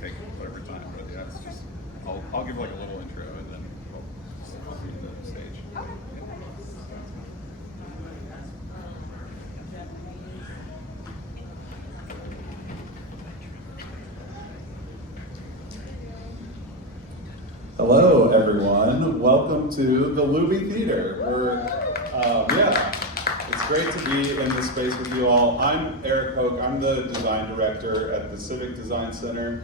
take whatever time, but yeah, it's just, I'll give like a little intro and then we'll be in the stage. Hello, everyone. Welcome to the Looby Theater. It's great to be in this space with you all. I'm Eric Hoke. I'm the design director at the Civic Design Center.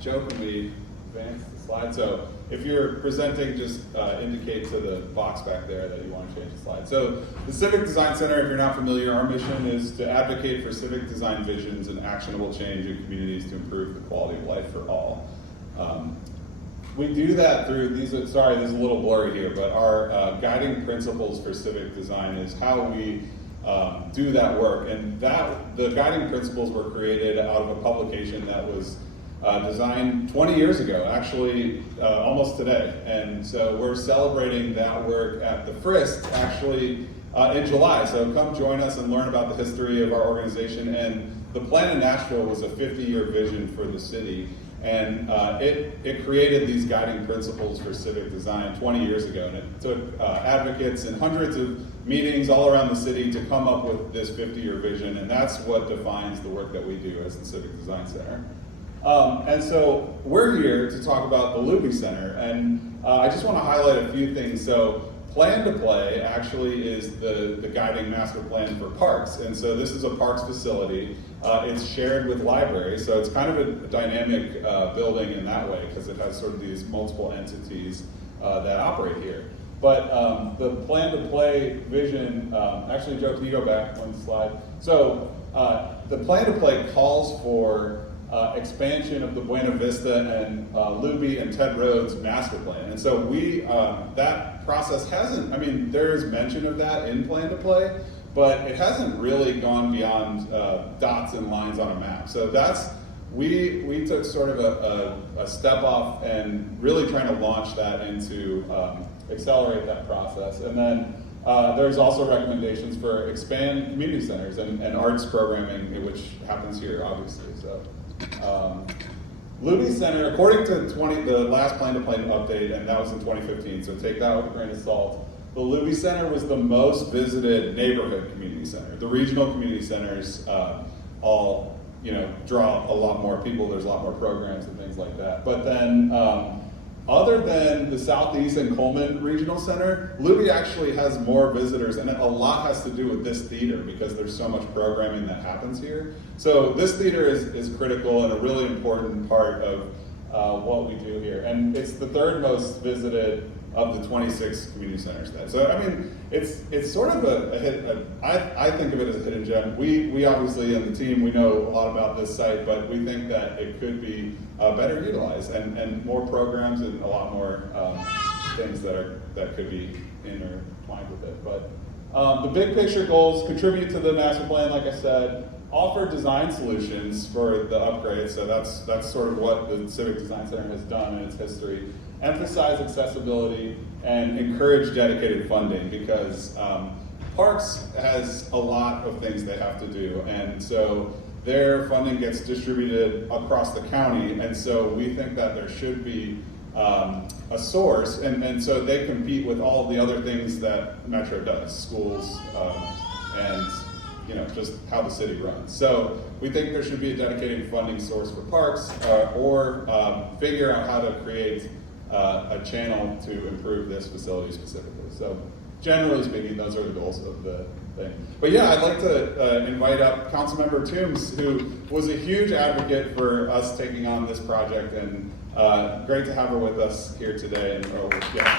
Joe, can we advance the slide? So if you're presenting, just indicate to the box back there that you want to change the slide. So the Civic Design Center, if you're not familiar, our mission is to advocate for civic design visions and actionable change in communities to improve the quality of life for all. We do that through these, this is a little blurry here, but our guiding principles for civic design is how we do that work. And the guiding principles were created out of a publication that was designed 20 years ago, actually almost today. And so we're celebrating that work at the Frist actually in July. So come join us and learn about the history of our organization. And the plan in Nashville was a 50-year vision for the city. And it created these guiding principles for civic design 20 years ago. And it took advocates and hundreds of meetings all around the city to come up with this 50-year vision. And that's what defines the work that we do as the Civic Design Center. And so we're here to talk about the Looby Center. And I just want to highlight a few things. So Plan to Play actually is the guiding master plan for parks. And so this is a parks facility. It's shared with libraries, so it's kind of a dynamic building in that way because it has sort of these multiple entities that operate here. But the Plan to Play vision, actually Joe, can you go back one slide? So the Plan to Play calls for expansion of the Buena Vista and Looby and Ted Road's master plan. And so that process hasn't, there is mention of that in Plan to Play, but it hasn't really gone beyond dots and lines on a map. So we took sort of a step off and really trying to launch that into accelerate that process. And then there's also recommendations for expand community centers and arts programming, which happens here, obviously. So Looby Center, according to the last Plan to Play update, and that was in 2015, so take that with a grain of salt. The Looby Center was the most visited neighborhood community center. The regional community centers all, draw a lot more people. There's a lot more programs and things like that. But then, other than the Southeast and Coleman Regional Center, Looby actually has more visitors, and a lot has to do with this theater because there's so much programming that happens here. So this theater is critical and a really important part of what we do here. And it's the third most visited of the 26 community centers. So it's sort of a hit. I think of it as a hidden gem. We obviously on the team, we know a lot about this site, but we think that it could be better utilized and more programs and a lot more things that could be intertwined with it. But the big picture goals: contribute to the master plan, like I said. Offer design solutions for the upgrades. So that's sort of what the Civic Design Center has done in its history. Emphasize accessibility and encourage dedicated funding because Parks has a lot of things they have to do, and so their funding gets distributed across the county, and so we think that there should be a source, and so they compete with all of the other things that Metro does, schools, and just how the city runs. So we think there should be a dedicated funding source for parks, or figure out how to create a channel to improve this facility specifically. So generally speaking, those are the goals of the thing. But yeah, I'd like to invite up Councilmember Toombs, who was a huge advocate for us taking on this project, and great to have her with us here today. And please give her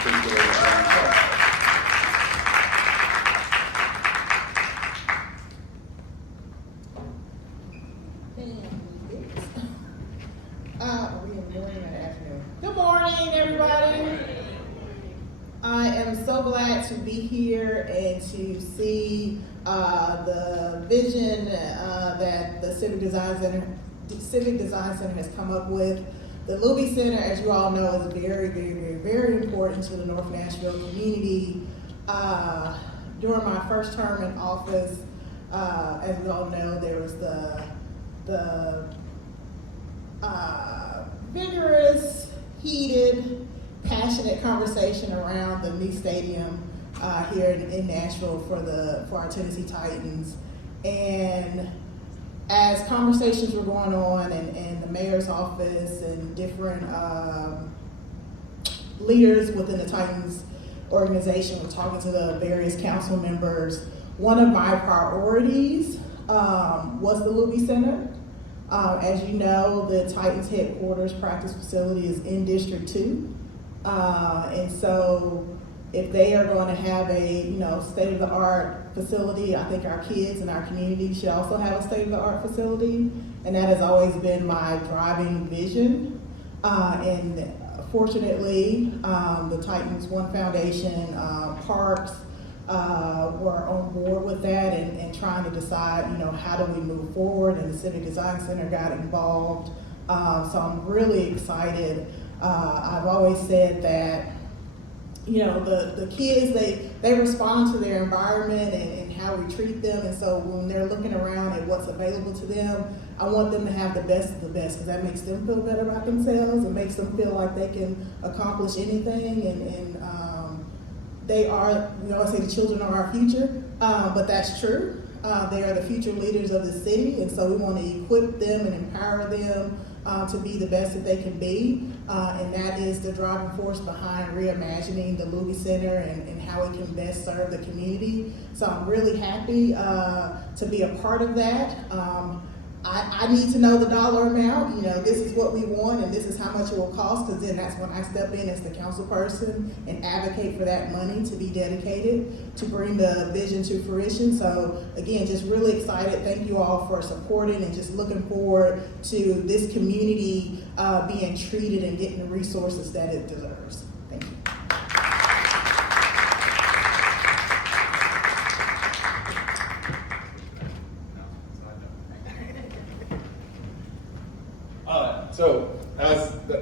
Good morning, everybody. I am so glad to be here and to see the vision that the Civic Design Center has come up with. The Looby Center, as you all know, is very, very, very, very important to the North Nashville community. During my first term in office, as we all know, there was the vigorous, heated, passionate conversation around the new stadium here in Nashville for our Tennessee Titans. And as conversations were going on and the mayor's office and different leaders within the Titans organization were talking to the various council members, one of my priorities was the Looby Center. As you know, the Titans headquarters practice facility is in District 2. And so if they are going to have a state-of-the-art facility, I think our kids and our community should also have a state-of-the-art facility. And that has always been my driving vision. And fortunately, the Titans One Foundation, Parks, were on board with that and trying to decide, how do we move forward, and the Civic Design Center got involved. So I'm really excited. I've always said that, the kids, they respond to their environment and how we treat them, and so when they're looking around at what's available to them, I want them to have the best of the best, because that makes them feel better about themselves and makes them feel like they can accomplish anything, and they are, we always say the children are our future, but that's true. They are the future leaders of the city, and so we want to equip them and empower them to be the best that they can be, and that is the driving force behind reimagining the Looby Center and how it can best serve the community. So I'm really happy to be a part of that. I need to know the dollar amount. This is what we want and this is how much it will cost, because then that's when I step in as the council person and advocate for that money to be dedicated to bring the vision to fruition. So again, just really excited. Thank you all for supporting and just looking forward to this community being treated and getting the resources that it deserves. Thank you.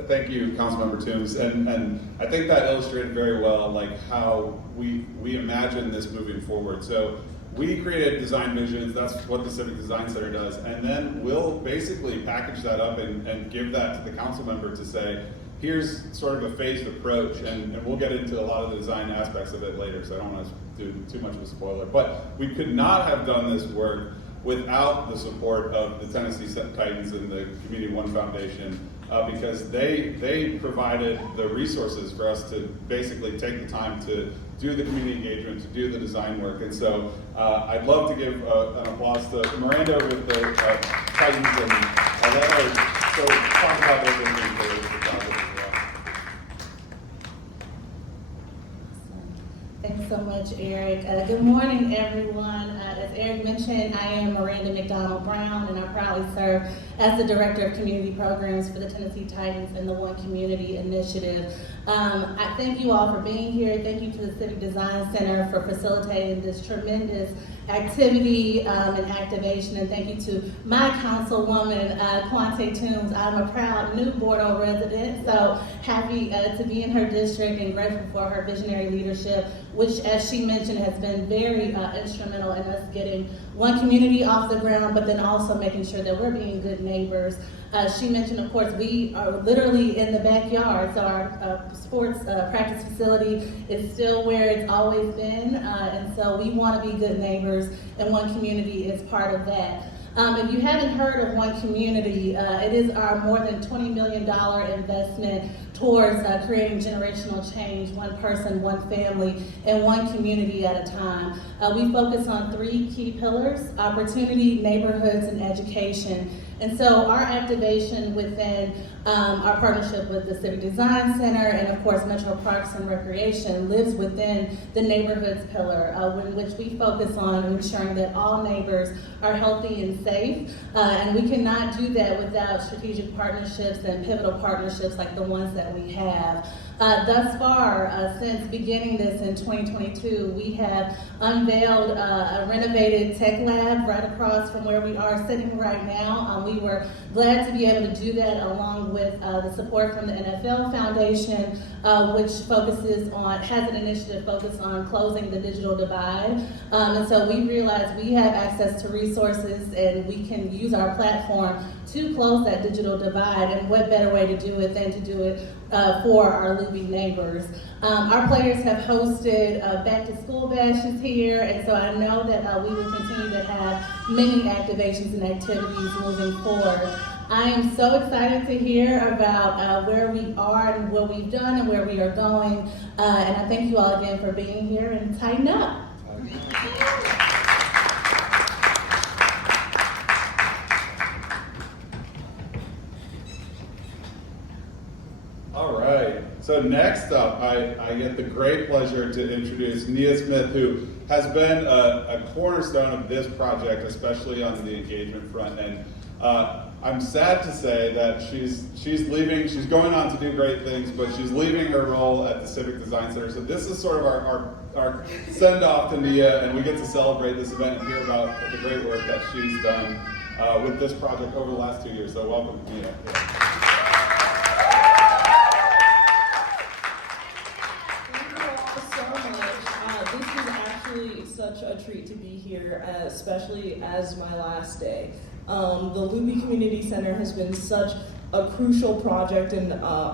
Thank you, Councilmember Toombs, and I think that illustrated very well how we imagine this moving forward. So we created design visions. That's what the Civic Design Center does, and then we'll basically package that up and give that to the council member to say, here's sort of a phased approach, and we'll get into a lot of the design aspects of it later, so I don't want to do too much of a spoiler. But we could not have done this work without the support of the Tennessee Titans and the Community One Foundation, because they provided the resources for us to basically take the time to do the community engagement, to do the design work. And so I'd love to give an applause to Miranda with the Titans, and I'll let her talk about their vision for the project as well. Thanks so much, Eric. Good morning, everyone. As Eric mentioned, I am Miranda McDonald Brown, and I proudly serve as the Director of Community Programs for the Tennessee Titans and the One Community Initiative. I thank you all for being here. Thank you to the Civic Design Center for facilitating this tremendous activity and activation, and thank you to my councilwoman, Quante Toombs. I'm a proud new Bordeaux resident, so happy to be in her district and grateful for her visionary leadership, which, as she mentioned, has been very instrumental in us getting One Community off the ground, but then also making sure that we're being good neighbors. She mentioned, of course, we are literally in the backyard, so our sports practice facility is still where it's always been, and so we want to be good neighbors, and One Community is part of that. If you haven't heard of One Community, it is our more than $20 million investment towards creating generational change, one person, one family, and one community at a time. We focus on 3 key pillars: opportunity, neighborhoods, and education. And so our activation within our partnership with the Civic Design Center and of course Metro Parks and Recreation lives within the neighborhoods pillar, in which we focus on ensuring that all neighbors are healthy and safe. And we cannot do that without strategic partnerships and pivotal partnerships like the ones that we have. Thus far, since beginning this in 2022, we have unveiled a renovated tech lab right across from where we are sitting right now. We were glad to be able to do that along with the support from the NFL Foundation, which has an initiative focused on closing the digital divide. And so we realized we have access to resources and we can use our platform to close that digital divide, and what better way to do it than to do it for our Looby neighbors. Our players have hosted back to school bashes here, and so I know that we will continue to have many activations and activities moving forward. I am so excited to hear about where we are and what we've done and where we are going, and I thank you all again for being here, and tighten up. All right, so next up, I get the great pleasure to introduce Nia Smith, who has been a cornerstone of this project, especially on the engagement front. And I'm sad to say that she's leaving. She's going on to do great things, but she's leaving her role at the Civic Design Center. So this is sort of our send-off to Nia, and we get to celebrate this event and hear about the great work that she's done with this project over the last 2 years. So welcome, Nia. Such a treat to be here, especially as my last day. The Looby Community Center has been such a crucial project in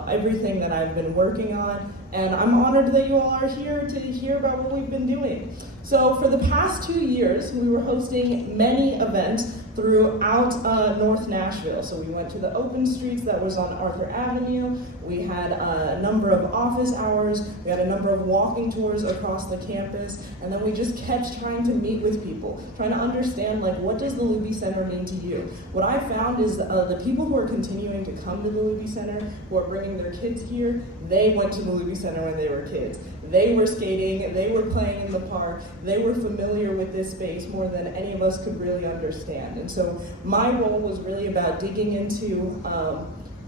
everything that I've been working on, and I'm honored that you all are here to hear about what we've been doing. So for the past 2 years, we were hosting many events throughout North Nashville. So we went to the open streets that was on Arthur Avenue. We had a number of office hours. We had a number of walking tours across the campus. And then we just kept trying to meet with people, trying to understand, like, what does the Looby Center mean to you? What I found is the people who are continuing to come to the Looby Center, who are bringing their kids here, they went to the Looby Center when they were kids. They were skating, they were playing in the park, they were familiar with this space more than any of us could really understand. And so my role was really about digging into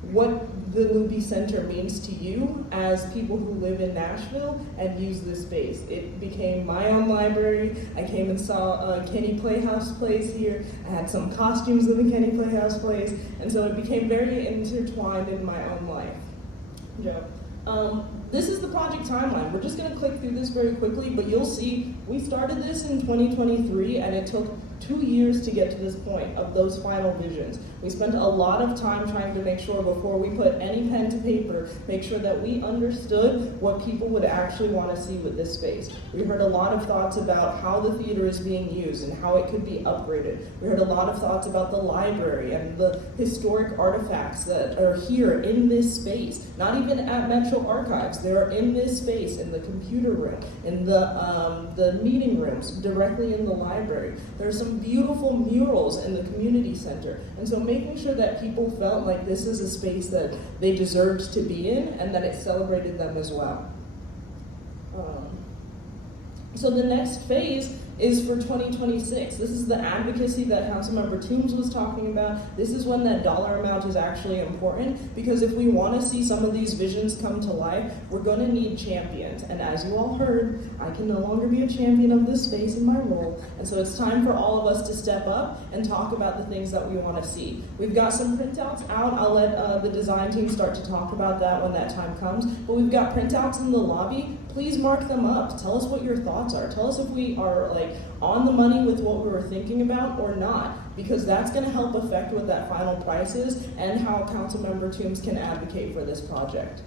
what the Looby Center means to you as people who live in Nashville and use this space. It became my own library. I came and saw Kenny Playhouse plays here. I had some costumes of the Kenny Playhouse plays, and so it became very intertwined in my own life. Joe. This is the project timeline. We're just going to click through this very quickly, but you'll see we started this in 2023, and it took 2 years to get to this point of those final visions. We spent a lot of time trying to make sure before we put any pen to paper, make sure that we understood what people would actually want to see with this space. We heard a lot of thoughts about how the theater is being used and how it could be upgraded. We heard a lot of thoughts about the library and the historic artifacts that are here in this space, not even at Metro Archives. They're in this space, in the computer room, in the meeting rooms, directly in the library. There's some beautiful murals in the community center. And so making sure that people felt like this is a space that they deserved to be in and that it celebrated them as well. So the next phase is for 2026. This is the advocacy that Councilmember Toombs was talking about. This is when that dollar amount is actually important, because if we want to see some of these visions come to life, we're going to need champions. And as you all heard, I can no longer be a champion of this space in my role. And so it's time for all of us to step up and talk about the things that we want to see. We've got some printouts out. I'll let the design team start to talk about that when that time comes. But we've got printouts in the lobby. Please mark them up. Tell us what your thoughts are. Tell us if we are on the money with what we were thinking about or not, because that's going to help affect what that final price is and how Councilmember Toombs can advocate for this project.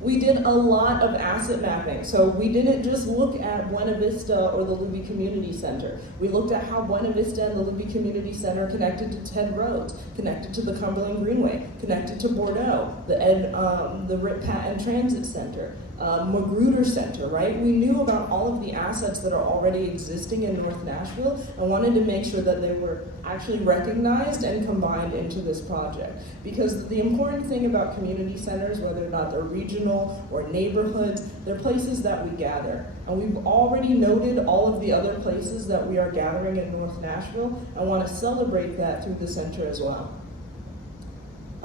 We did a lot of asset mapping. So we didn't just look at Buena Vista or the Looby Community Center. We looked at how Buena Vista and the Looby Community Center connected to Ted Roads, connected to the Cumberland Greenway, connected to Bordeaux, the Rip Patton Transit Center, Magruder Center, right? We knew about all of the assets that are already existing in North Nashville and wanted to make sure that they were actually recognized and combined into this project. Because the important thing about community centers, whether or not they're regional or neighborhoods, they're places that we gather. And we've already noted all of the other places that we are gathering in North Nashville and want to celebrate that through the center as well.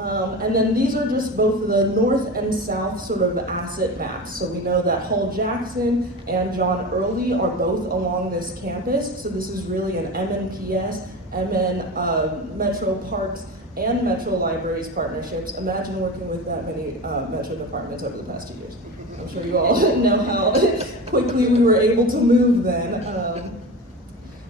And then these are just both the north and south sort of asset maps. So we know that Hull Jackson and John Early are both along this campus. So this is really an MNPS, Metro Parks, and Metro Libraries partnerships. Imagine working with that many Metro departments over the past 2 years. I'm sure you all know how quickly we were able to move then.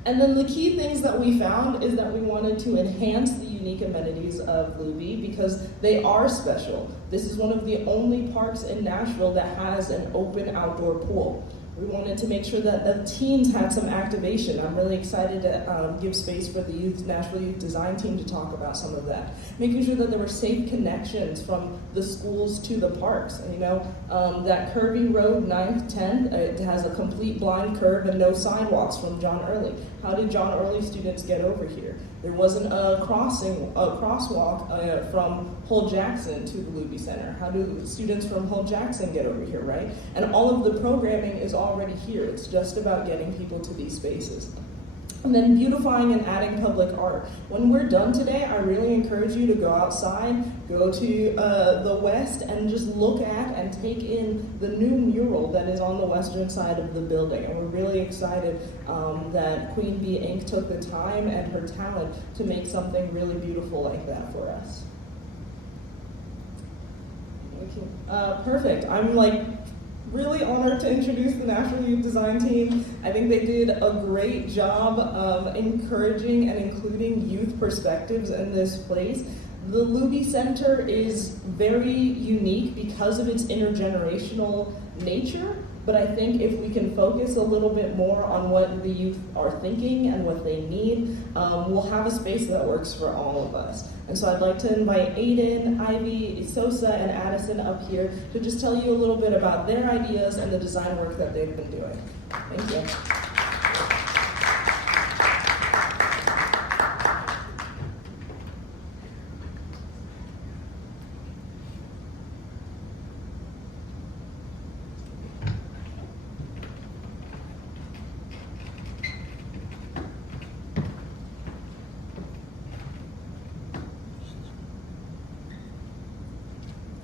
And then the key things that we found is that we wanted to enhance the unique amenities of Looby because they are special. This is one of the only parks in Nashville that has an open outdoor pool. We wanted to make sure that the teens had some activation. I'm really excited to give space for the Nashville Youth Design Team to talk about some of that. Making sure that there were safe connections from the schools to the parks. And that curvy road, 9th, 10th, it has a complete blind curve and no sidewalks from John Early. How did John Early students get over here? There wasn't a crosswalk from Hull Jackson to the Looby Center. How do students from Hull Jackson get over here, right? And all of the programming is already here. It's just about getting people to these spaces. And then beautifying and adding public art. When we're done today, I really encourage you to go outside, go to the west, and just look at and take in the new mural that is on the western side of the building. And we're really excited that Queen Bee Inc. took the time and her talent to make something really beautiful like that for us. Perfect. I'm really honored to introduce the National Youth Design Team. I think they did a great job of encouraging and including youth perspectives in this place. The Looby Center is very unique because of its intergenerational nature, but I think if we can focus a little bit more on what the youth are thinking and what they need, we'll have a space that works for all of us. And so I'd like to invite Aiden, Ivy, Sosa, and Addison up here to just tell you a little bit about their ideas and the design work that they've been doing. Thank you.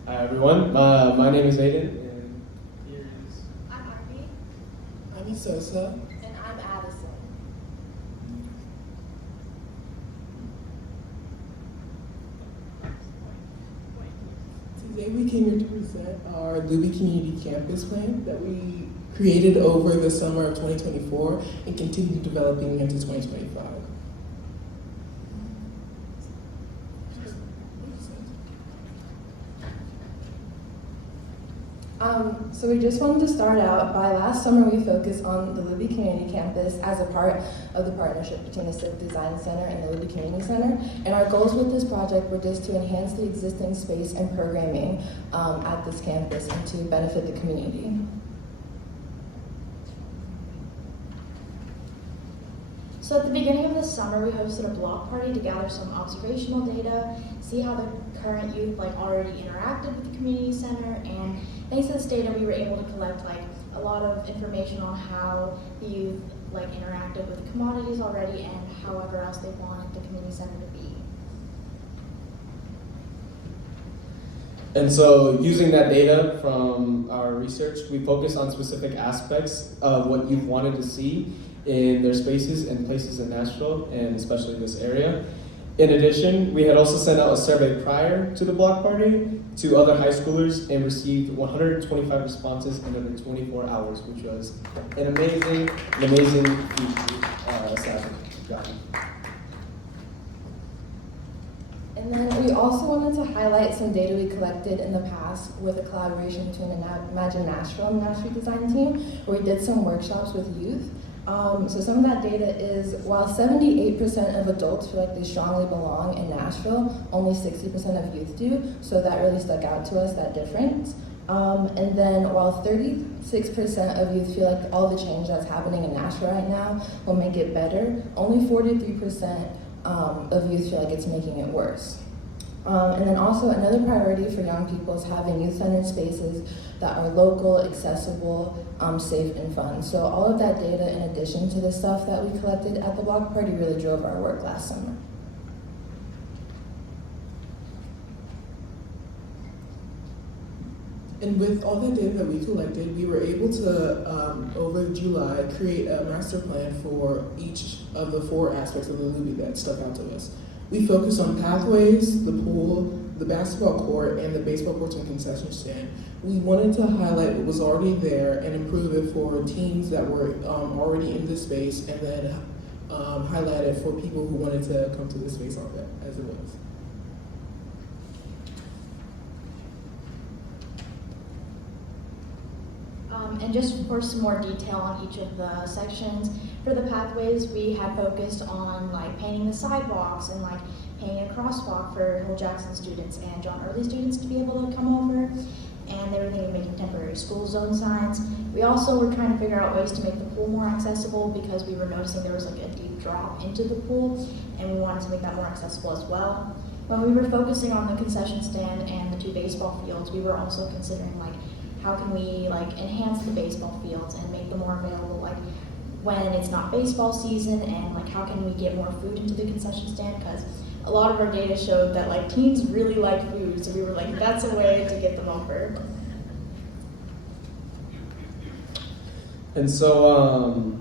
Hi everyone, my name is Aiden, and here is... I'm Ivy. I'm Sosa. And I'm Addison. Today we came here to present our Looby Community Campus Plan that we created over the summer of 2024 and continue developing into 2025. So we just wanted to start out by last summer we focused on the Looby Community Campus as a part of the partnership between the Civic Design Center and the Looby Community Center. And our goals with this project were just to enhance the existing space and programming at this campus and to benefit the community. So at the beginning of this summer, we hosted a block party to gather some observational data, see how the current youth already interacted with the community center, and thanks to this data, we were able to collect a lot of information on how the youth interacted with the commodities already and however else they wanted the community center to be. And so using that data from our research, we focus on specific aspects of what youth wanted to see in their spaces and places in Nashville, and especially this area. In addition, we had also sent out a survey prior to the block party to other high schoolers and received 125 responses in under 24 hours, which was an amazing feat staff have gotten. And then we also wanted to highlight some data we collected in the past with a collaboration between the Imagine Nashville and the Nashville Design Team, where we did some workshops with youth. So some of that data is, while 78% of adults feel like they strongly belong in Nashville, only 60% of youth do, so that really stuck out to us, that difference. And then while 36% of youth feel like all the change that's happening in Nashville right now will make it better, only 43% of youth feel like it's making it worse. And then also another priority for young people is having youth-centered spaces that are local, accessible, safe, and fun. So all of that data, in addition to the stuff that we collected at the block party, really drove our work last summer. And with all that data that we collected, we were able to, over July, create a master plan for each of the 4 aspects of the Looby that stuck out to us. We focused on pathways, the pool, the basketball court, and the baseball courts and concession stand. We wanted to highlight what was already there and improve it for teams that were already in this space, and then highlight it for people who wanted to come to this space as it was. And just for some more detail on each of the sections, for the pathways, we had focused on like painting the sidewalks and like painting a crosswalk for Hill Jackson students and John Early students to be able to come over. And they were thinking of making temporary school zone signs. We also were trying to figure out ways to make the pool more accessible because we were noticing there was like a deep drop into the pool, and we wanted to make that more accessible as well. When we were focusing on the concession stand and the 2 baseball fields, we were also considering like how can we like enhance the baseball fields and make them more available like when it's not baseball season, and like how can we get more food into the concession stand, because a lot of our data showed that like teens really like food, so we were like, that's a way to get them over. And so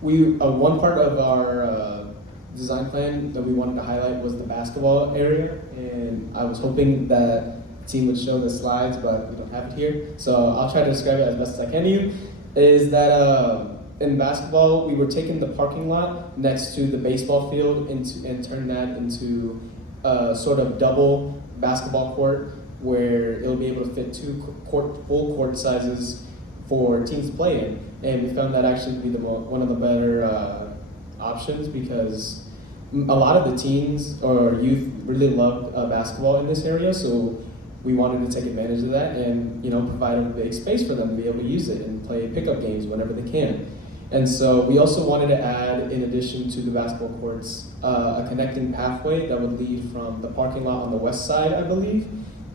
one part of our design plan that we wanted to highlight was the basketball area, and I was hoping that the team would show the slides, but we don't have it here. So I'll try to describe it as best as I can to you. Is that in basketball, we were taking the parking lot next to the baseball field and turning that into a sort of double basketball court where it'll be able to fit 2 full court sizes for teams to play in. And we found that actually to be one of the better options, because a lot of the teens or youth really loved basketball in this area, so we wanted to take advantage of that and provide a big space for them to be able to use it and play pickup games whenever they can. And so we also wanted to add, in addition to the basketball courts, a connecting pathway that would lead from the parking lot on the west side, I believe,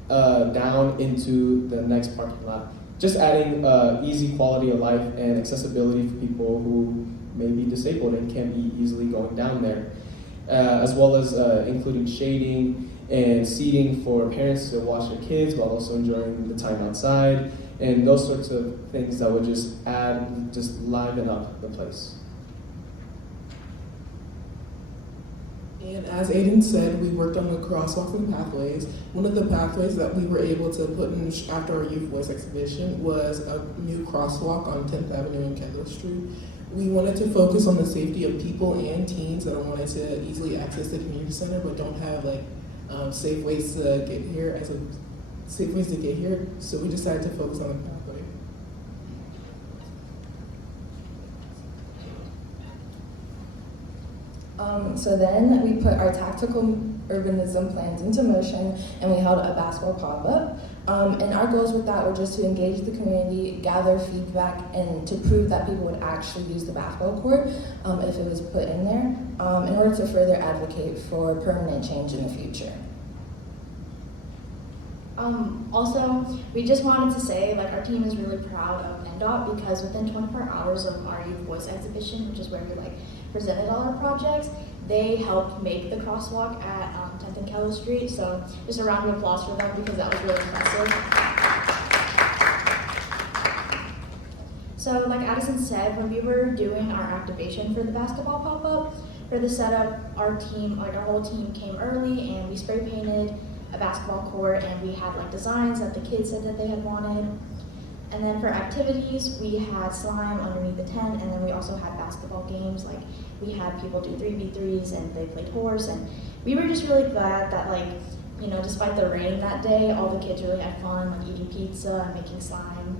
down into the next parking lot. Just adding easy quality of life and accessibility for people who may be disabled and can't be easily going down there, as well as including shading and seating for parents to watch their kids while also enjoying the time outside, and those sorts of things that would just liven up the place. And as Aiden said, we worked on the crosswalks and pathways. One of the pathways that we were able to put in after our Youth Voice exhibition was a new crosswalk on 10th Avenue and Kendall Street. We wanted to focus on the safety of people and teens that wanted to easily access the community center but don't have safe ways to get here so we decided to focus on the pathway. So then we put our tactical urbanism plans into motion, and we held a basketball pop-up. And our goals with that were just to engage the community, gather feedback, and to prove that people would actually use the basketball court if it was put in there, in order to further advocate for permanent change in the future. Also, we just wanted to say, our team is really proud of NDOT because within 24 hours of our Youth Voice exhibition, which is where we presented all our projects, they helped make the crosswalk at 10th and Keller Street. So just a round of applause for them because that was really impressive. So like Addison said, when we were doing our activation for the basketball pop-up, for the setup, our team, our whole team came early and we spray painted a basketball court, and we had designs that the kids said that they had wanted. And then for activities, we had slime underneath the tent, and then we also had basketball games. We had people do 3v3s and they played horse, and we were just really glad that despite the rain that day, all the kids really had fun, eating pizza and making slime.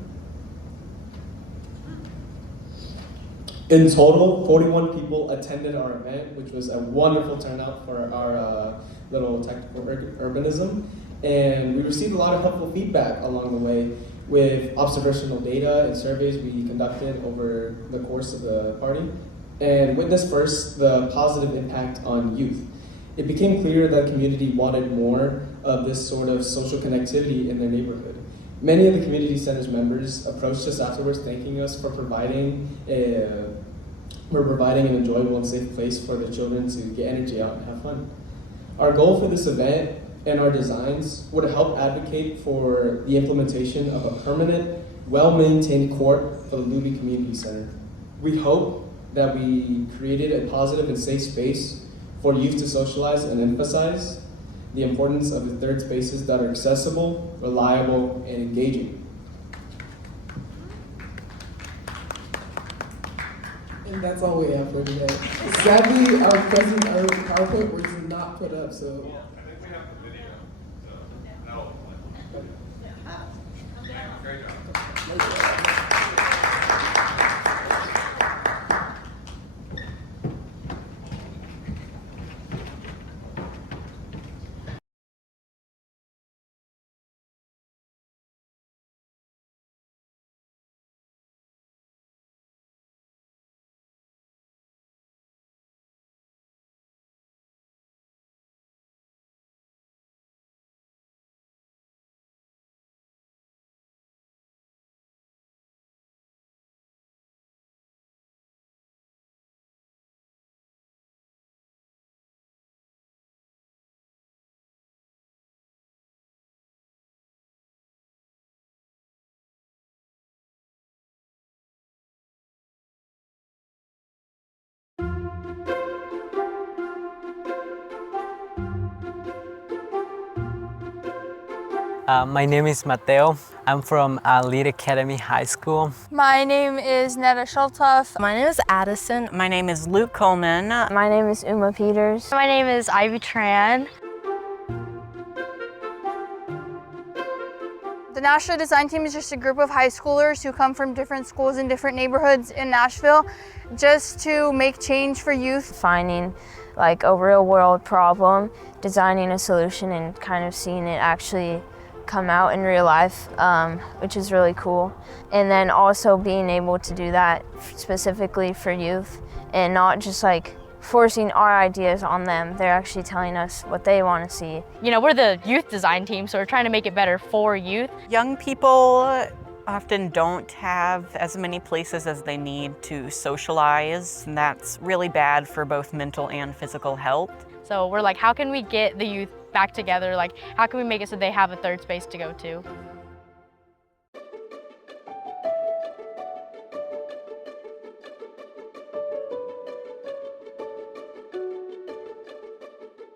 In total, 41 people attended our event, which was a wonderful turnout for our little tactical urbanism. And we received a lot of helpful feedback along the way with observational data and surveys we conducted over the course of the party. And witnessed first the positive impact on youth. It became clear that the community wanted more of this sort of social connectivity in their neighborhood. Many of the community center's members approached us afterwards thanking us for providing an enjoyable and safe place for the children to get energy out and have fun. Our goal for this event and our designs would help advocate for the implementation of a permanent, well-maintained court for the Looby Community Center. We hope that we created a positive and safe space for youth to socialize and emphasize the importance of the third spaces that are accessible, reliable, and engaging. And that's all we have for today. Sadly, our present PowerPoint was not put up, so. I think we have the video, so that'll play. Great job. My name is Mateo. I'm from Lead Academy High School. My name is Netta Sholtoff. My name is Addison. My name is Luke Coleman. My name is Uma Peters. My name is Ivy Tran. The National Design Team is just a group of high schoolers who come from different schools in different neighborhoods in Nashville just to make change for youth. Finding like a real world problem, designing a solution and kind of seeing it actually come out in real life, which is really cool. And then also being able to do that specifically for youth and not just like forcing our ideas on them. They're actually telling us what they want to see. You know, we're the youth design team, so we're trying to make it better for youth. Young people often don't have as many places as they need to socialize, and that's really bad for both mental and physical health. So we're like, how can we get the youth back together? Like, how can we make it so they have a third space to go to?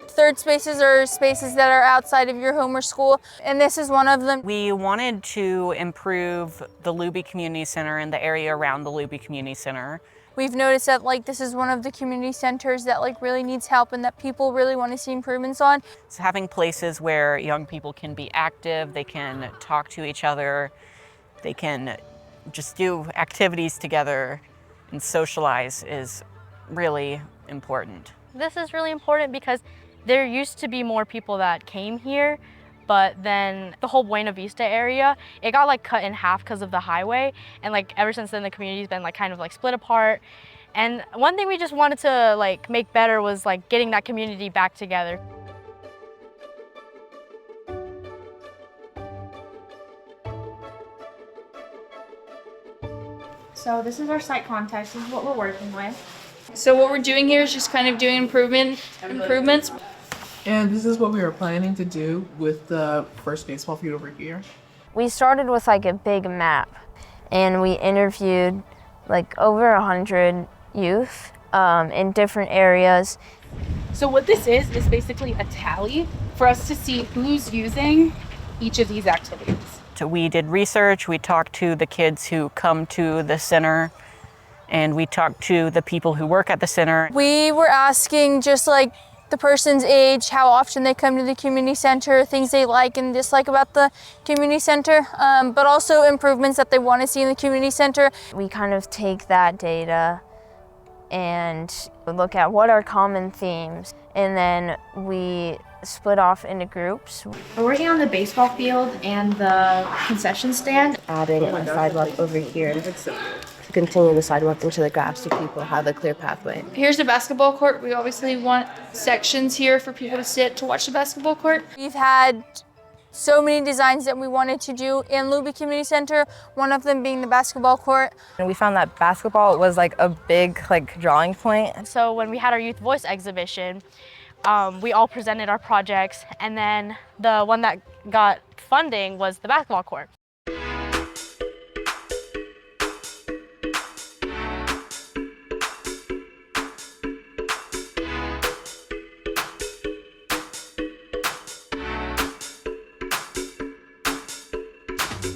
Third spaces are spaces that are outside of your home or school, and this is one of them. We wanted to improve the Looby Community Center and the area around the Looby Community Center. We've noticed that this is one of the community centers that really needs help and that people really want to see improvements on. So having places where young people can be active, they can talk to each other, they can just do activities together and socialize is really important. This is really important because there used to be more people that came here, but then the whole Buena Vista area, it got cut in half because of the highway, and ever since then the community's been kind of split apart. And one thing we just wanted to make better was getting that community back together. So this is our site context, this is what we're working with. So what we're doing here is just kind of doing improvements. And this is what we were planning to do with the first baseball field over here. We started with a big map, and we interviewed over 100 youth in different areas. So what this is basically a tally for us to see who's using each of these activities. So we did research, we talked to the kids who come to the center, and we talked to the people who work at the center. We were asking just the person's age, how often they come to the community center, things they like and dislike about the community center, but also improvements that they want to see in the community center. We kind of take that data and look at what are common themes, and then we split off into groups. We're working on the baseball field and the concession stand. Adding a sidewalk over here to continue the sidewalk into the grass so people have a clear pathway. Here's the basketball court. We obviously want sections here for people to sit to watch the basketball court. We've had so many designs that we wanted to do in Looby Community Center, one of them being the basketball court. And we found that basketball was a big drawing point. So when we had our Youth Voice exhibition, We all presented our projects, and then the one that got funding was the basketball court.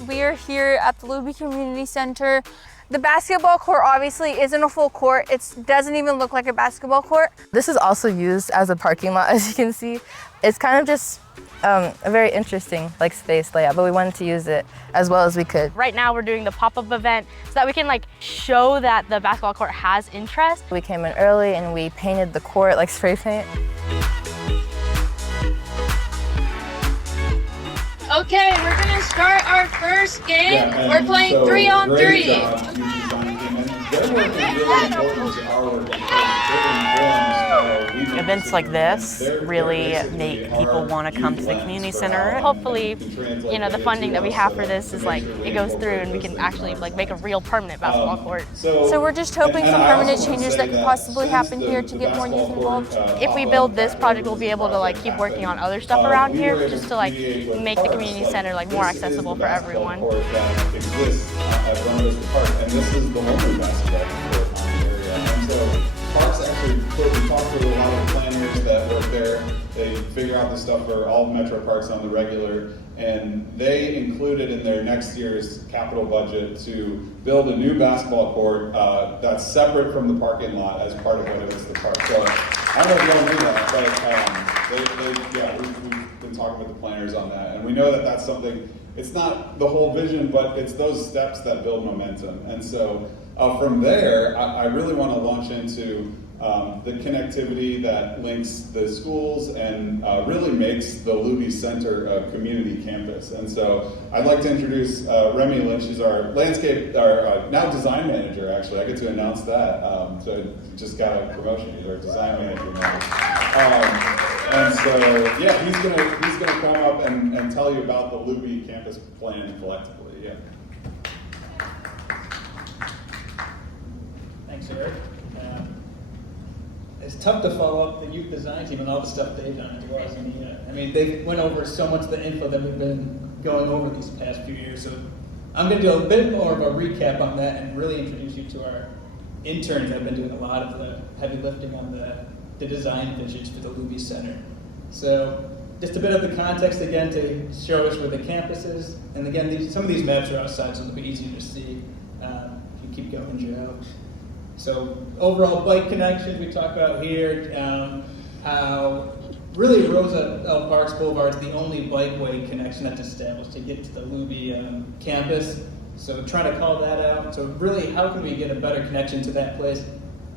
We are here at the Looby Community Center. The basketball court obviously isn't a full court. It doesn't even look like a basketball court. This is also used as a parking lot, as you can see. It's kind of just a very interesting space layout, but we wanted to use it as well as we could. Right now we're doing the pop-up event so that we can show that the basketball court has interest. We came in early and we painted the court spray paint. Okay, we're gonna start our first game. We're playing 3-on-3. Events like this really make people want to come to the community center. Hopefully, the funding that we have for this is it goes through and we can actually make a real permanent basketball court. So we're just hoping for permanent changes that could possibly happen here to get more youth involved. If we build this project, we'll be able to keep working on other stuff around here, just to make the community center more accessible for everyone. Exists at Buena Vista Park, and this is the only basketball court in the area. And so parks actually, we talked to a lot of planners that work there. They figure out the stuff for all metro parks on the regular, and they included in their next year's capital budget to build a new basketball court that's separate from the parking lot as part of Buena Vista Park. So I don't know if you all knew that, but we've been talking with the planners on that, and we know that that's something. It's not the whole vision, but it's those steps that build momentum. And so from there, I really want to launch into the connectivity that links the schools and really makes the Looby Center a community campus. And so I'd like to introduce Remy Lynch. She's our now design manager, actually. I get to announce that. So just got a promotion. He's our design manager now. And so, yeah, he's gonna come up and tell you about the Looby campus plan collectively. Yeah. Thanks, Eric. It's tough to follow up the youth design team and all the stuff they've done as well. They went over so much of the info that we've been going over these past few years. So I'm going to do a bit more of a recap on that and really introduce you to our interns that have been doing a lot of the heavy lifting on the design visions for the Looby Center. So just a bit of the context again to show us where the campus is. And again, some of these maps are outside, so it'll be easier to see if you keep going, Joe. So overall bike connections we talk about here, how really Rosa L. Parks Boulevard is the only bikeway connection that's established to get to the Looby campus. So trying to call that out. So really, how can we get a better connection to that place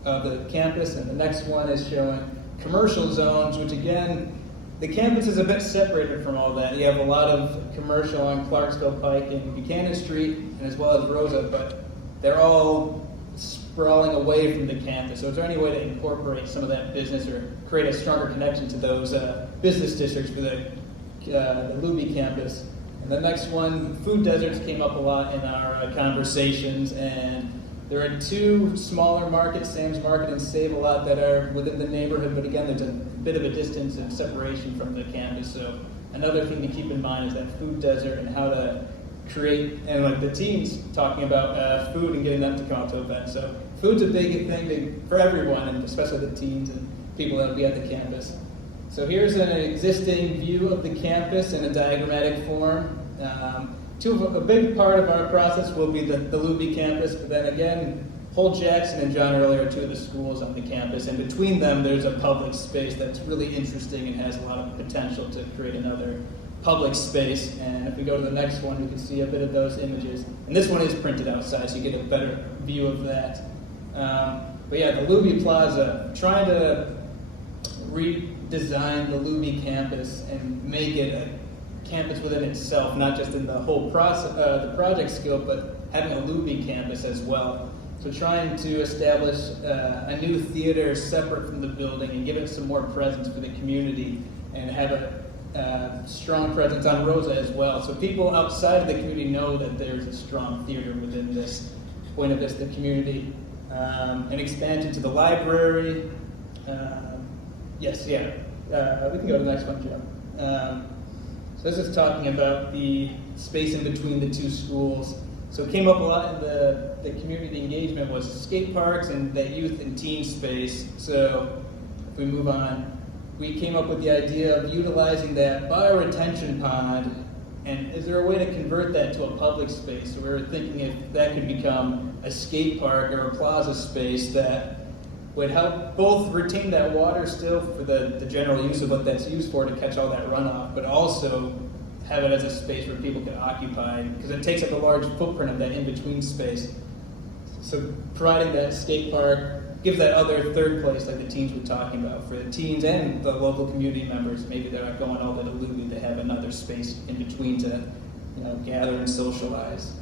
of the campus? And the next one is showing commercial zones, which again, the campus is a bit separated from all that. You have a lot of commercial on Clarksville Pike and Buchanan Street, and as well as Rosa, but they're all sprawling away from the campus. So is there any way to incorporate some of that business or create a stronger connection to those business districts for the Looby campus? And the next one, food deserts came up a lot in our conversations, and there are two smaller markets, Sam's Market and Save A Lot, that are within the neighborhood, but again, there's a bit of a distance and separation from the campus. So another thing to keep in mind is that food desert and how to create, and the teams talking about food and getting them to come out to events. So food's a big thing for everyone, and especially the teens and people that will be at the campus. So here's an existing view of the campus in a diagrammatic form. A big part of our process will be the Looby campus, but then again, Holt Jackson and John earlier are two of the schools on the campus, and between them there's a public space that's really interesting and has a lot of potential to create another public space. And if we go to the next one, we can see a bit of those images. And this one is printed outside, so you get a better view of that. But yeah, the Looby Plaza, trying to redesign the Looby campus and make it a campus within itself, not just in the whole process, the project scope, but having a Looby campus as well. So trying to establish a new theater separate from the building and give it some more presence for the community and have a strong presence on Rosa as well. So people outside of the community know that there's a strong theater within this Buena Vista community. An expansion to the library. We can go to the next one, Joe. So this is talking about the space in between the two schools. So it came up a lot in the community engagement was skate parks and that youth and teen space. So if we move on, we came up with the idea of utilizing that bioretention pond, and is there a way to convert that to a public space? So we were thinking if that could become a skate park or a plaza space that would help both retain that water still for the general use of what that's used for to catch all that runoff, but also have it as a space where people can occupy, because it takes up a large footprint of that in-between space. So providing that skate park gives that other third place like the teens were talking about, for the teens and the local community members. Maybe they're not going all the way to Looby, they have another space in between to gather and socialize.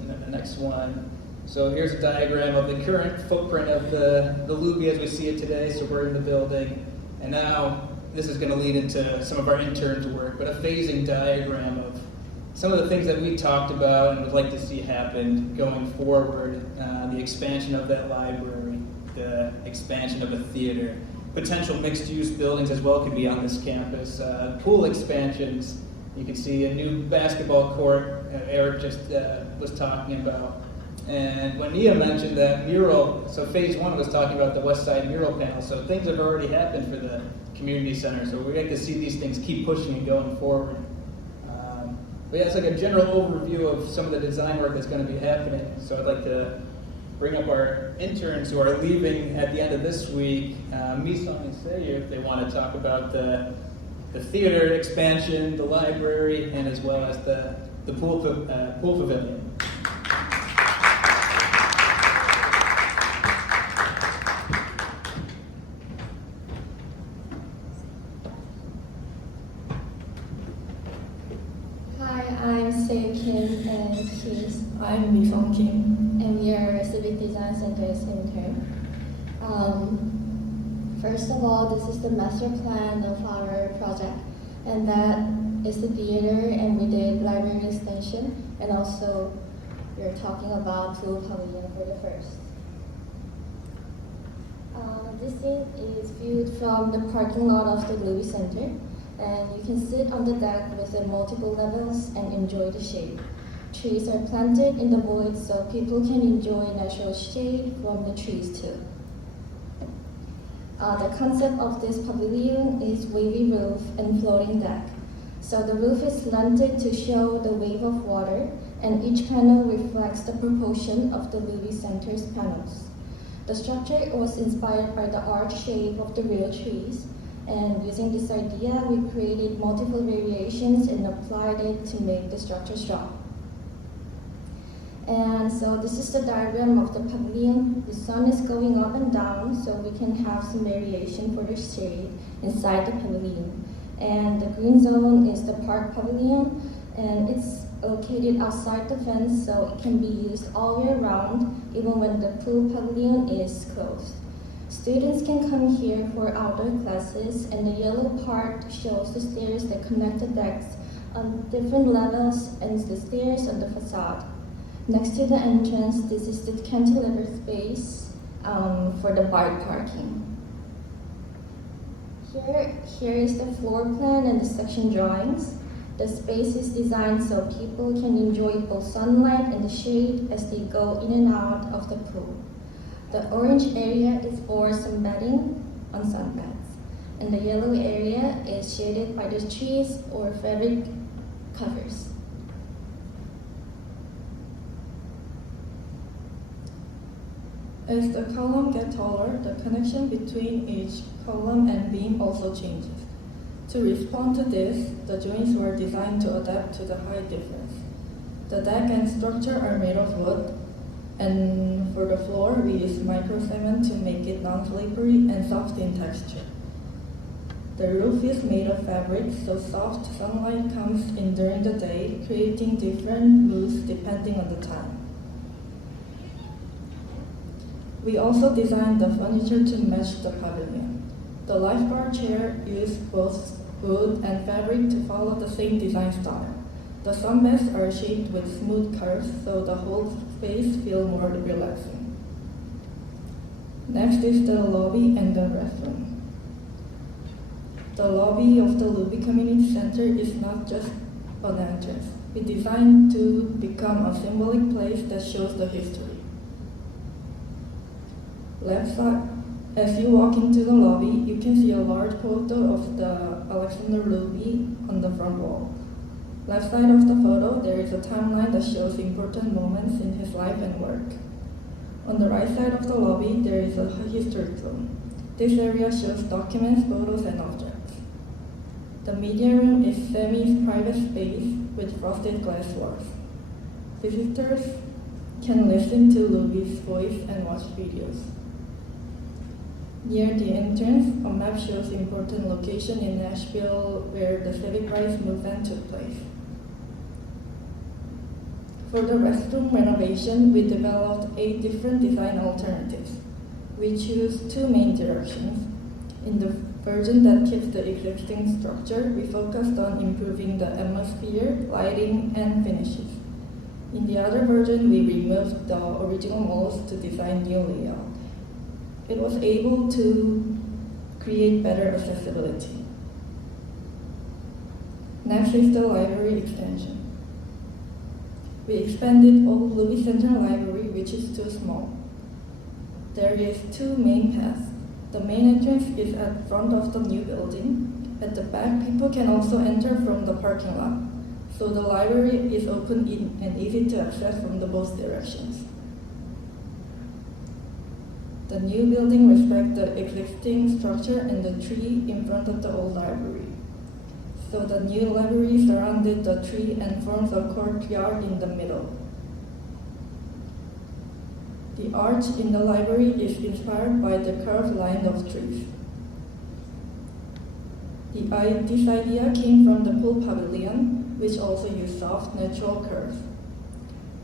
And then the next one. So here's a diagram of the current footprint of the Looby as we see it today. So we're in the building, and now this is going to lead into some of our interns' work, but a phasing diagram of some of the things that we talked about and would like to see happen going forward. The expansion of that library, the expansion of a theater, potential mixed-use buildings as well could be on this campus, pool expansions. You can see a new basketball court Eric just was talking about. And when Nia mentioned that mural, so phase one was talking about the west side mural panel, so things have already happened for the community center, so we like to see these things keep pushing and going forward. But yeah, it's like a general overview of some of the design work that's going to be happening. So I'd like to bring up our interns who are leaving at the end of this week, Misa and Sayu, if they want to talk about the theater expansion, the library, and as well as the pool pavilion. I'm Lee Song Kim, and we are Civic Design Center's intern. First of all, this is the master plan of our project, and that is the theater, and we did library extension, and also we're talking about pool pavilion for the first. This scene is viewed from the parking lot of the Looby Center, and you can sit on the deck with the multiple levels and enjoy the shade. Trees are planted in the void so people can enjoy natural shade from the trees too. The concept of this pavilion is wavy roof and floating deck. So the roof is slanted to show the wave of water, and each panel reflects the proportion of the Looby Center's panels. The structure was inspired by the arch shape of the real trees, and using this idea, we created multiple variations and applied it to make the structure strong. And so this is the diagram of the pavilion. The sun is going up and down, so we can have some variation for the shade inside the pavilion. And the green zone is the park pavilion, and it's located outside the fence, so it can be used all year round, even when the pool pavilion is closed. Students can come here for outdoor classes, and the yellow part shows the stairs that connect the decks on different levels and the stairs on the facade. Next to the entrance, this is the cantilever space for the bar parking. Here is the floor plan and the section drawings. The space is designed so people can enjoy both sunlight and the shade as they go in and out of the pool. The orange area is for some bedding on sunbeds, and the yellow area is shaded by the trees or fabric covers. As the column gets taller, the connection between each column and beam also changes. To respond to this, the joints were designed to adapt to the height difference. The deck and structure are made of wood, and for the floor, we use micro cement to make it non-slippery and soft in texture. The roof is made of fabric, so soft sunlight comes in during the day, creating different views depending on the time. We also designed the furniture to match the pavilion. The lifeguard chair used both wood and fabric to follow the same design style. The sunbeds are shaped with smooth curves, so the whole space feels more relaxing. Next is the lobby and the restroom. The lobby of the Looby Community Center is not just an entrance. We designed to become a symbolic place that shows the history. Left side, as you walk into the lobby, you can see a large photo of the Alexander Looby on the front wall. Left side of the photo, there is a timeline that shows important moments in his life and work. On the right side of the lobby, there is a history zone. This area shows documents, photos, and objects. The media room is semi-private space with frosted glass walls. Visitors can listen to Looby's voice and watch videos. Near the entrance, a map shows important location in Nashville where the civil rights movement took place. For the restroom renovation, we developed 8 different design alternatives. We choose 2 main directions. In the version that keeps the existing structure, we focused on improving the atmosphere, lighting, and finishes. In the other version, we removed the original walls to design new layout. It was able to create better accessibility. Next is the library extension. We expanded old Looby Center Library, which is too small. There is 2 main paths. The main entrance is at front of the new building. At the back, people can also enter from the parking lot, so the library is open and easy to access from the both directions. The new building respects the existing structure and the tree in front of the old library. So the new library surrounded the tree and forms a courtyard in the middle. The arch in the library is inspired by the curved line of trees. This idea came from the pool pavilion, which also used soft, natural curves.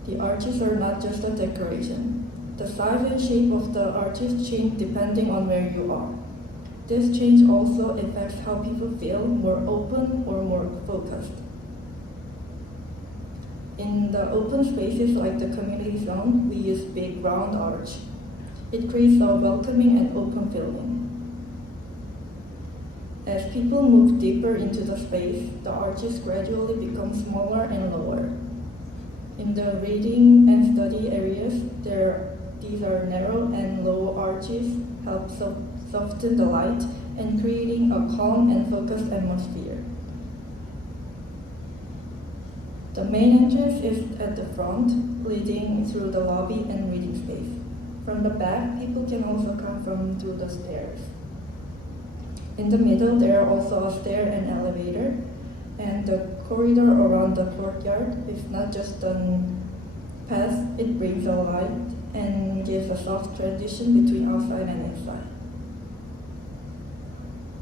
The arches are not just a decoration. The size and shape of the arches change depending on where you are. This change also affects how people feel, more open or more focused. In the open spaces like the community zone, we use big round arch. It creates a welcoming and open feeling. As people move deeper into the space, the arches gradually become smaller and lower. In the reading and study areas, these are narrow and low arches help soften the light and creating a calm and focused atmosphere. The main entrance is at the front, leading through the lobby and reading space. From the back, people can also come through the stairs. In the middle, there are also a stair and elevator, and the corridor around the courtyard is not just a path, it brings a light and gives a soft transition between outside and inside.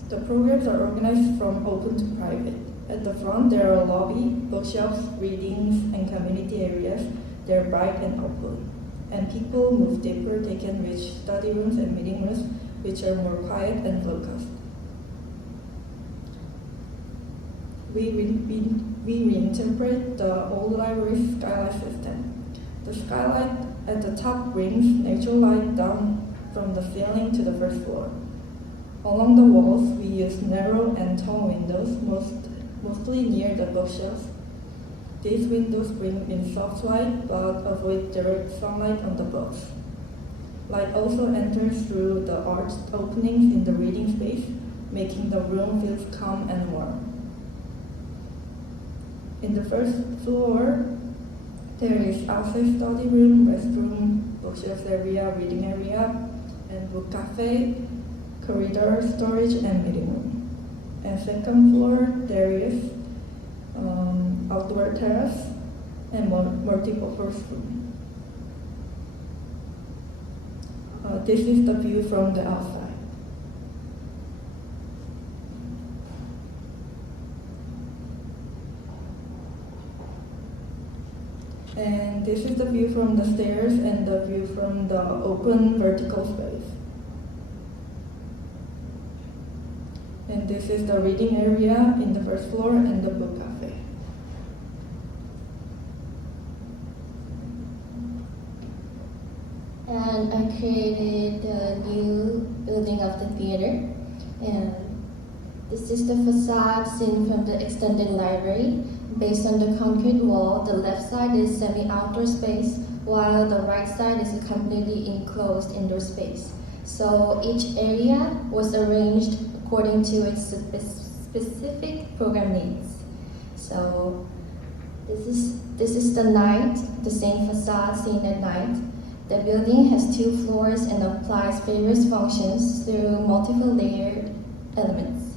The programs are organized from open to private. At the front, there are a lobby, bookshelves, readings, and community areas. They're bright and open. And people move deeper, they can reach study rooms and meeting rooms, which are more quiet and focused. We reinterpret the old library's skylight system. The skylight at the top brings natural light down from the ceiling to the first floor. Along the walls, we use narrow and tall windows, mostly near the bookshelves. These windows bring in soft light but avoid direct sunlight on the books. Light also enters through the arched openings in the reading space, making the room feel calm and warm. In the first floor, there is outside study room, restroom, bookshelf area, reading area, and book cafe, corridor, storage, and meeting room. And second floor, there is outdoor terrace and multi-purpose room. This is the view from the outside. And this is the view from the stairs and the view from the open vertical space. And this is the reading area in the first floor and the book cafe. And I created the new building of the theater. And This is the facade seen from the extended library. Based on the concrete wall, the left side is semi-outdoor space, while the right side is a completely enclosed indoor space. So each area was arranged according to its specific program needs. So this is the night, the same facade seen at night. The building has 2 floors and applies various functions through multiple layered elements.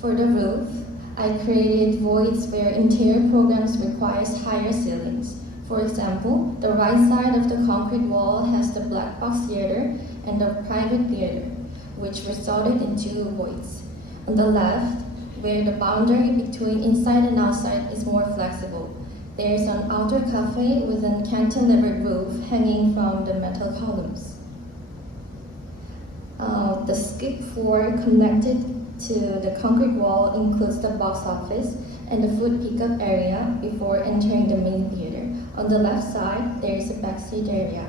For the roof, I created voids where interior programs requires higher ceilings. For example, the right side of the concrete wall has the black box theater and the private theater, which resulted in 2 voids. On the left, where the boundary between inside and outside is more flexible, there is an outdoor cafe with a cantilevered roof hanging from the metal columns. The skip floor connected to the concrete wall includes the box office and the food pickup area before entering the main theater. On the left side, there is a backstage area.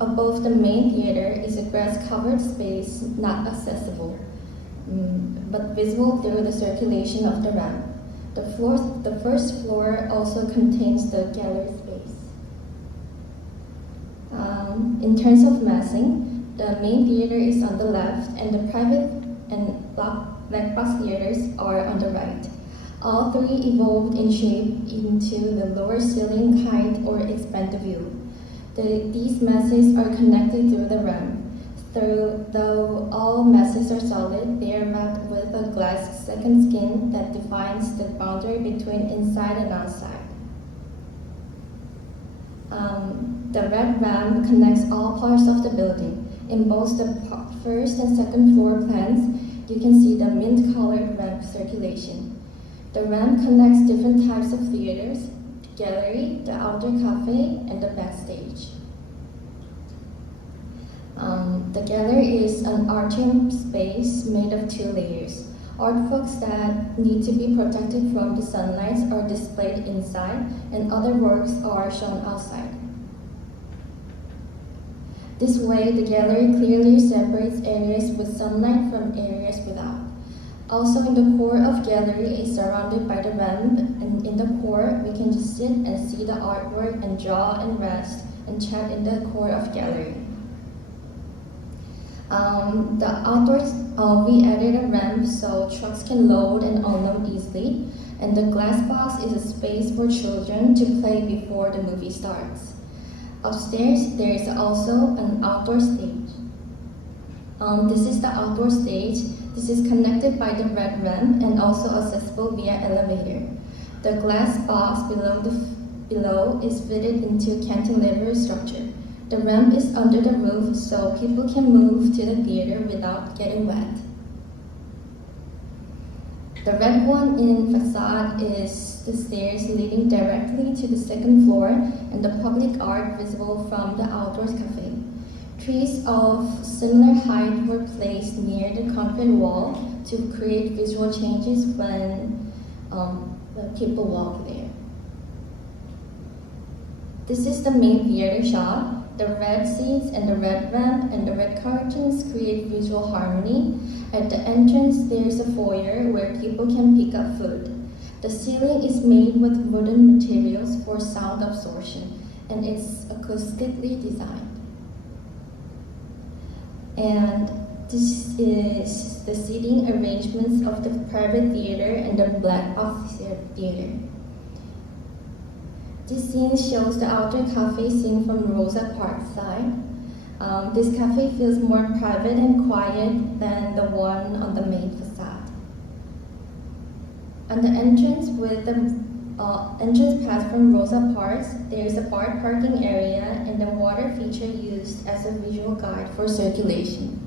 Above the main theater is a grass-covered space not accessible, but visible through the circulation of the ramp. The first floor also contains the gallery space. In terms of massing, the main theater is on the left and the private and black box theaters are on the right. All 3 evolved in shape into the lower ceiling height or expand view. These masses are connected through the ramp. Though all masses are solid, they are wrapped with a glass second skin that defines the boundary between inside and outside. The red ramp connects all parts of the building. In both the first and second floor plans, you can see the mint-colored ramp circulation. The ramp connects different types of theaters, the gallery, the outdoor cafe, and the backstage. The gallery is an atrium space made of 2 layers. Artworks that need to be protected from the sunlight are displayed inside, and other works are shown outside. This way, the gallery clearly separates areas with sunlight from areas without. Also, in the core of gallery is surrounded by the ramp, and in the core, we can just sit and see the artwork and draw and rest and chat in the core of gallery. The outdoors, we added a ramp so trucks can load and unload easily, and the glass box is a space for children to play before the movie starts. Upstairs, there is also an outdoor stage. This is the outdoor stage. This is connected by the red ramp and also accessible via elevator. The glass box below is fitted into cantilever structure. The ramp is under the roof so people can move to the theater without getting wet. The red one in facade is the stairs leading directly to the second floor and the public art visible from the outdoors cafe. Trees of similar height were placed near the concrete wall to create visual changes when people walk there. This is the main theater shot. The red seats and the red ramp and the red curtains create visual harmony. At the entrance, there is a foyer where people can pick up food. The ceiling is made with wooden materials for sound absorption, and it's acoustically designed. And this is the seating arrangements of the private theater and the black box theater. This scene shows the outdoor cafe seen from Rosa Park's side. This cafe feels more private and quiet than the one on the main facade. On the entrance with the entrance path from Rosa Parks, there is a bar parking area and a water feature used as a visual guide for circulation.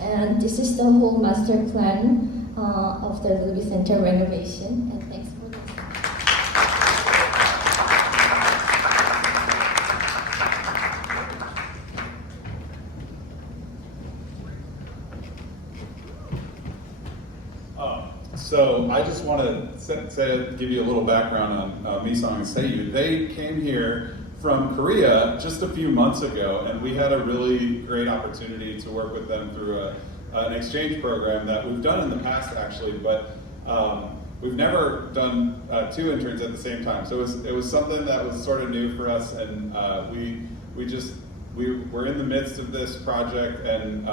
And this is the whole master plan of the Looby Center renovation. And thanks for listening. So I just want to give you a little background on Misong and Seiyu. They came here from Korea just a few months ago, and we had a really great opportunity to work with them through an exchange program that we've done in the past actually, but we've never done 2 interns at the same time. So it was something that was sort of new for us, and we're in the midst of this project, and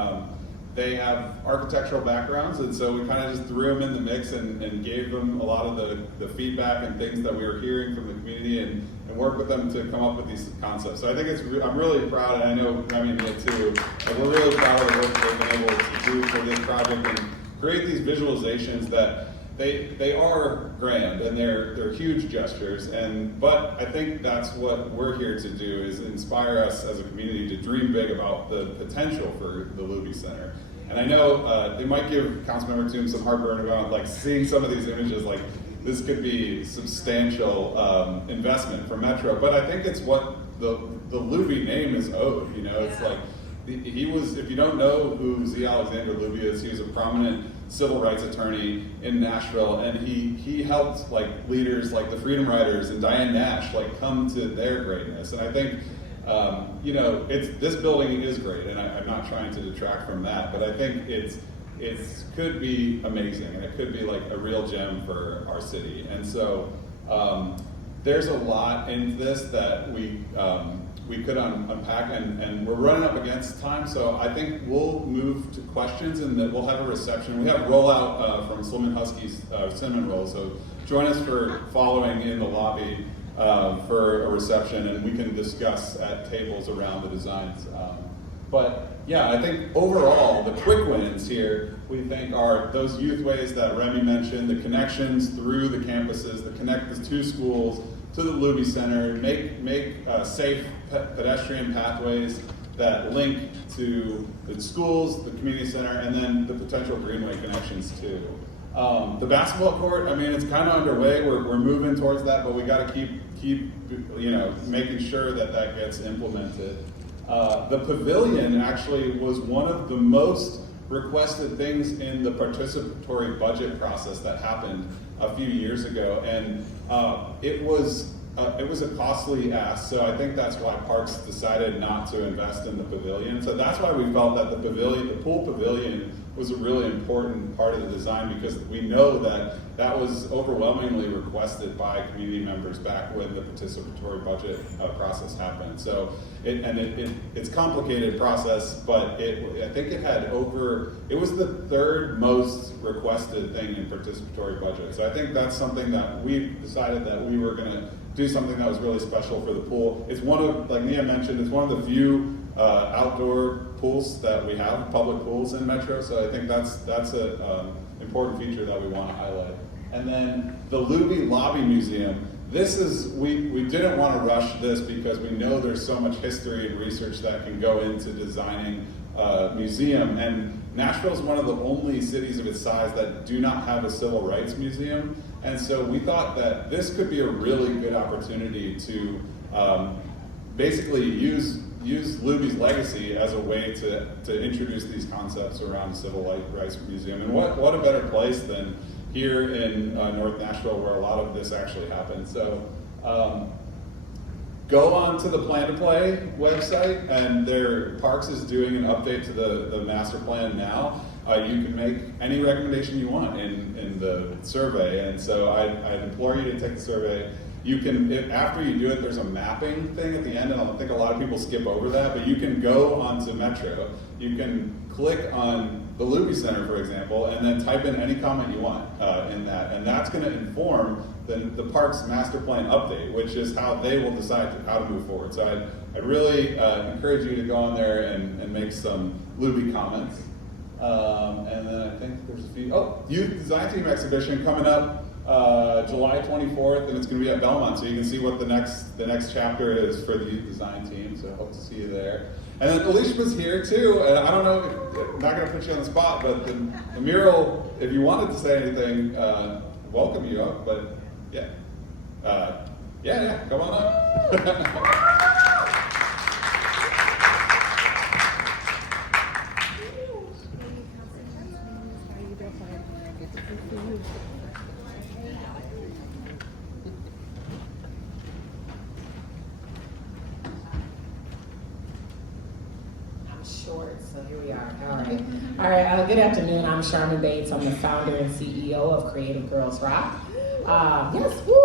they have architectural backgrounds, and so we kind of just threw them in the mix and gave them a lot of the feedback and things that we were hearing from the community, and worked with them to come up with these concepts. So I think I'm really proud, and I know Remy and me too, but we're really proud of the work they've been able to do for this project and create these visualizations that they are grand and they're huge gestures, but I think that's what we're here to do, is inspire us as a community to dream big about the potential for the Looby Center. And I know they might give Councilmember Toombs some heartburn about like seeing some of these images, like this could be substantial investment for Metro, but I think it's what the Looby name is owed. You know, it's like he was. If you don't know who Z. Alexander Looby is, he was a prominent civil rights attorney in Nashville, and he helped like leaders like the Freedom Riders and Diane Nash like come to their greatness. And I think you know, this building is great, and I'm not trying to detract from that, but I think it could be amazing, and it could be like a real gem for our city. And so there's a lot in this that we could unpack, and we're running up against time, so I think we'll move to questions, and that we'll have a reception. We have rollout from Slim & Husky's cinnamon rolls, so join us for following in the lobby for a reception, and we can discuss at tables around the designs. But yeah, I think overall, the quick wins here, we think, are those youthways that Remy mentioned, the connections through the campuses, that connect the 2 schools to the Looby Center, make safe pedestrian pathways that link to the schools, the community center, and then the potential greenway connections too. The basketball court, I mean, it's kind of underway. We're moving towards that, but we got to keep you know, making sure that gets implemented. The pavilion actually was one of the most requested things in the participatory budget process that happened a few years ago, and it was a costly ask, so I think that's why Parks decided not to invest in the pavilion. So that's why we felt that the pool pavilion was a really important part of the design, because we know that was overwhelmingly requested by community members back when the participatory budget process happened. So it's a complicated process, but I think it was the 3rd most requested thing in participatory budget. So I think that's something that we decided that we were going to do something that was really special for the pool. It's one of, like Nia mentioned, it's one of the few outdoor pools that we have, public pools in Metro. So I think that's an important feature that we want to highlight. And then the Looby Lobby Museum. This is, we didn't want to rush this because we know there's so much history and research that can go into designing a museum. And Nashville is one of the only cities of its size that do not have a civil rights museum. And so we thought that this could be a really good opportunity to basically use Looby's legacy as a way to introduce these concepts around the Civil Rights Museum. And what a better place than here in North Nashville, where a lot of this actually happened. So go on to the Plan to Play website, and Parks is doing an update to the master plan now. You can make any recommendation you want in the survey, and so I'd implore you to take the survey. You can, after you do it, there's a mapping thing at the end, and I think a lot of people skip over that, but you can go onto Metro, you can click on the Looby Center, for example, and then type in any comment you want in that, and that's going to inform the Parks Master Plan update, which is how they will decide how to move forward. So I'd really encourage you to go on there and make some Looby comments. And then I think there's a few, Youth Design Team exhibition coming up July 24th, and it's going to be at Belmont, so you can see what the next chapter is for the Youth Design Team, so hope to see you there. And then Alicia was here too, and I don't know, I'm not going to put you on the spot, but the mural, if you wanted to say anything, welcome you up, but yeah. Yeah, come on up. short, so here we are. All right. Good afternoon. I'm Sharman Bates. I'm the founder and CEO of Creative Girls Rock. Yes, woo!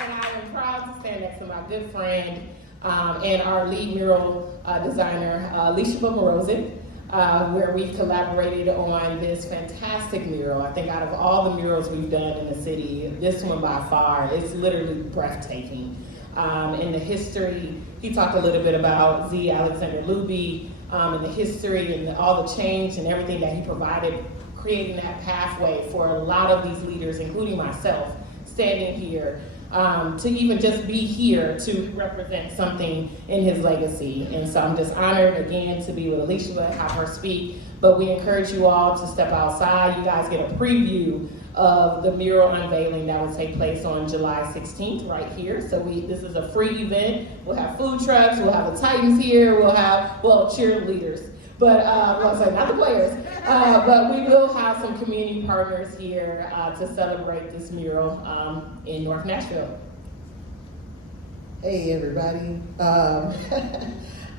And I am proud to stand next to my good friend and our lead mural designer, Alicia Morozic, where we've collaborated on this fantastic mural. I think out of all the murals we've done in the city, this one by far is literally breathtaking. In the history, he talked a little bit about Z. Alexander Looby, and the history and all the change and everything that he provided, creating that pathway for a lot of these leaders, including myself, standing here, to even just be here to represent something in his legacy. And so I'm just honored again to be with Alicia, have her speak, but we encourage you all to step outside. You guys get a preview of the mural unveiling that will take place on July 16th right here. So this is a free event. We'll have food trucks, we'll have the Titans here, we'll have, cheerleaders. But, not the players, but we will have some community partners here to celebrate this mural in North Nashville. Hey everybody. I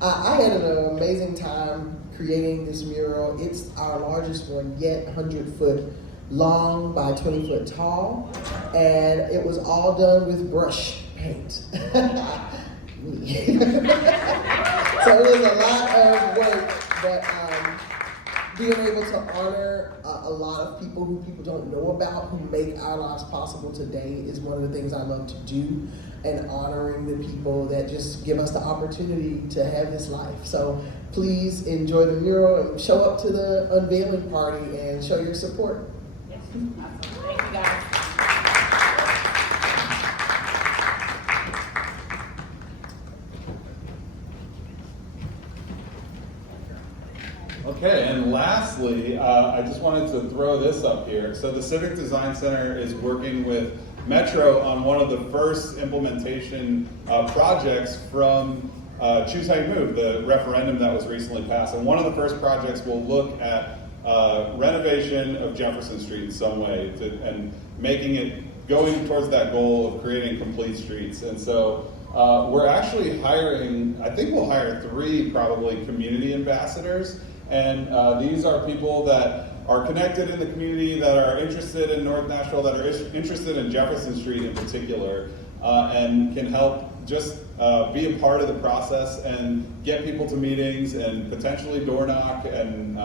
had an amazing time creating this mural. It's our largest one yet, 100-foot long by 20-foot tall, and it was all done with brush paint. So it was a lot of work, but being able to honor a lot of people who people don't know about, who make our lives possible today, is one of the things I love to do, and honoring the people that just give us the opportunity to have this life. So please enjoy the mural and show up to the unveiling party and show your support. Yes. Awesome. Thank you guys. Okay, and lastly, I just wanted to throw this up here. So the Civic Design Center is working with Metro on one of the first implementation projects from Choose How You Move, the referendum that was recently passed. And one of the first projects will look at renovation of Jefferson Street in some way and making it, going towards that goal of creating complete streets. And so we're actually hiring, I think we'll hire 3 probably community ambassadors. And these are people that are connected in the community, that are interested in North Nashville, that are interested in Jefferson Street in particular, and can help just be a part of the process and get people to meetings and potentially door knock. And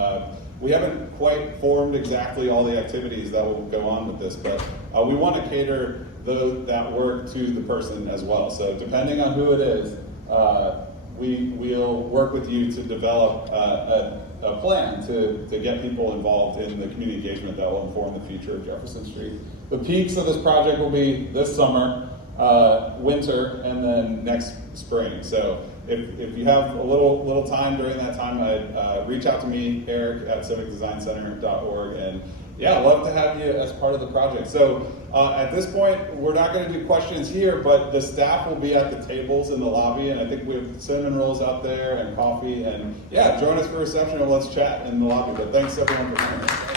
we haven't quite formed exactly all the activities that will go on with this, but we want to cater that work to the person as well. So depending on who it is, we'll work with you to develop a plan to get people involved in the community engagement that will inform the future of Jefferson Street. The peaks of this project will be this summer, winter, and then next spring. So if you have a little time during that time, I'd reach out to me, Eric at civicdesigncenter.org, and yeah, I'd love to have you as part of the project. So at this point, we're not going to do questions here, but the staff will be at the tables in the lobby, and I think we have cinnamon rolls out there and coffee, and yeah, join us for reception and let's chat in the lobby. But thanks everyone for coming.